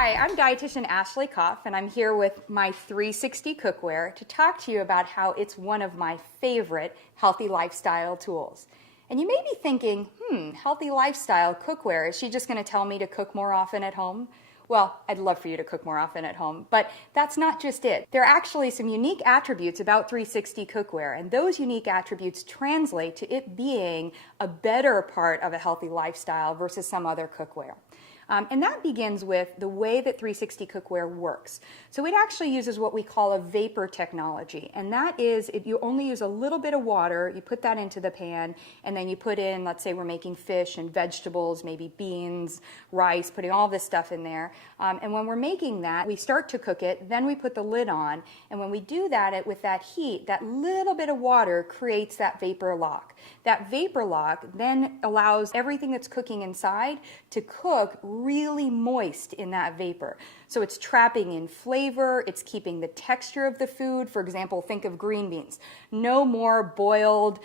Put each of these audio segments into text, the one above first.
Hi, I'm dietitian Ashley Koff, and I'm here with my 360 cookware to talk to you about how it's one of my favorite healthy lifestyle tools. And you may be thinking, healthy lifestyle cookware, is she just going to tell me to cook more often at home? Well, I'd love for you to cook more often at home, but that's not just it. There are actually some unique attributes about 360 cookware, and those unique attributes translate to it being a better part of a healthy lifestyle versus some other cookware. And that begins with the way that 360 cookware works. So it actually uses what we call a vapor technology, and that is if you only use a little bit of water, you put that into the pan, and then you put in, let's say we're making fish and vegetables, maybe beans, rice, putting all this stuff in there. And when we're making that, we start to cook it, then we put the lid on, and when we do that with that heat, that little bit of water creates that vapor lock. That vapor lock then allows everything that's cooking inside to cook really moist in that vapor. So it's trapping in flavor, it's keeping the texture of the food. For example, think of green beans. No more boiled,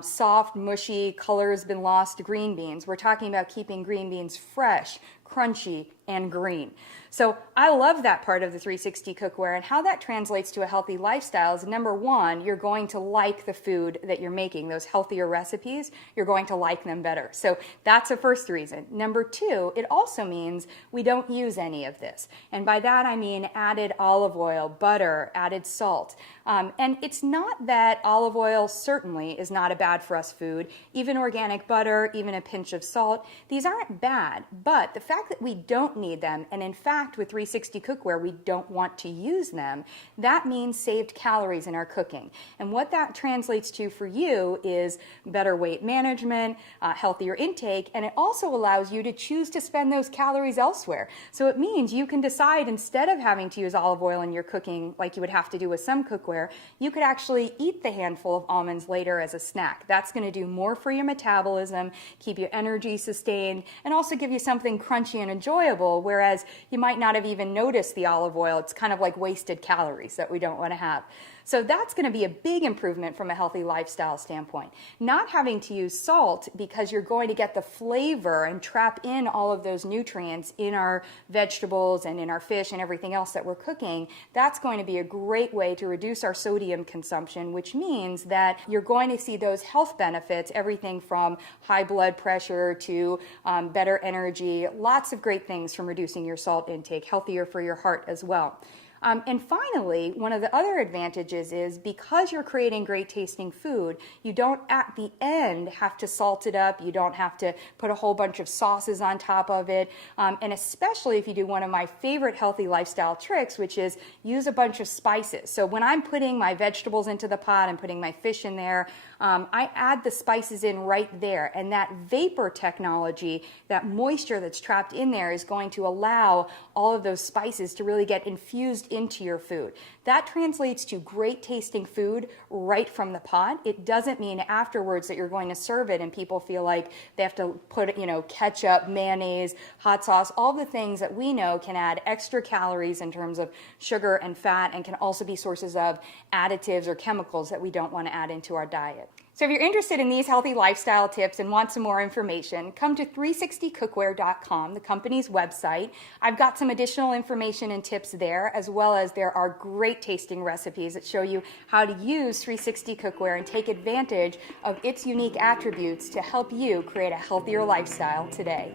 soft, mushy, color's been lost green beans. We're talking about keeping green beans fresh, crunchy, and green. So I love that part of the 360 cookware, and how that translates to a healthy lifestyle is, number one, you're going to like the food that you're making. Those healthier recipes, you're going to like them better. So that's the first reason. Number two, it also means we don't use any of this. And by that I mean added olive oil, butter, added salt. And it's not that olive oil certainly is not a bad for us food. Even organic butter, even a pinch of salt, these aren't bad. But the fact that we don't need them, and in fact with 360 cookware we don't want to use them, that means saved calories in our cooking. And what that translates to for you is better weight management, healthier intake, and it also allows you to choose to spend those calories elsewhere. So it means you can decide, instead of having to use olive oil in your cooking like you would have to do with some cookware, you could actually eat the handful of almonds later as a snack. That's going to do more for your metabolism, keep your energy sustained, and also give you something crunchy and enjoyable, whereas you might not have even noticed the olive oil. It's kind of like wasted calories that we don't want to have. So that's going to be a big improvement from a healthy lifestyle standpoint. Not having to use salt, because you're going to get the flavor and trap in all of those nutrients in our vegetables and in our fish and everything else that we're cooking, that's going to be a great way to reduce our sodium consumption, which means that you're going to see those health benefits, everything from high blood pressure to better energy, lots of great things from reducing your salt intake, healthier for your heart as well. And finally, one of the other advantages is, because you're creating great tasting food, you don't at the end have to salt it up, you don't have to put a whole bunch of sauces on top of it, and especially if you do one of my favorite healthy lifestyle tricks, which is use a bunch of spices. So when I'm putting my vegetables into the pot and putting my fish in there, I add the spices in right there, and that vapor technology, that moisture that's trapped in there, is going to allow all of those spices to really get infused into your food. That translates to great tasting food right from the pot. It doesn't mean afterwards that you're going to serve it and people feel like they have to put, ketchup, mayonnaise, hot sauce, all the things that we know can add extra calories in terms of sugar and fat, and can also be sources of additives or chemicals that we don't want to add into our diet. So if you're interested in these healthy lifestyle tips and want some more information, come to 360cookware.com, the company's website. I've got some additional information and tips there, as well as there are great tasting recipes that show you how to use 360 cookware and take advantage of its unique attributes to help you create a healthier lifestyle today.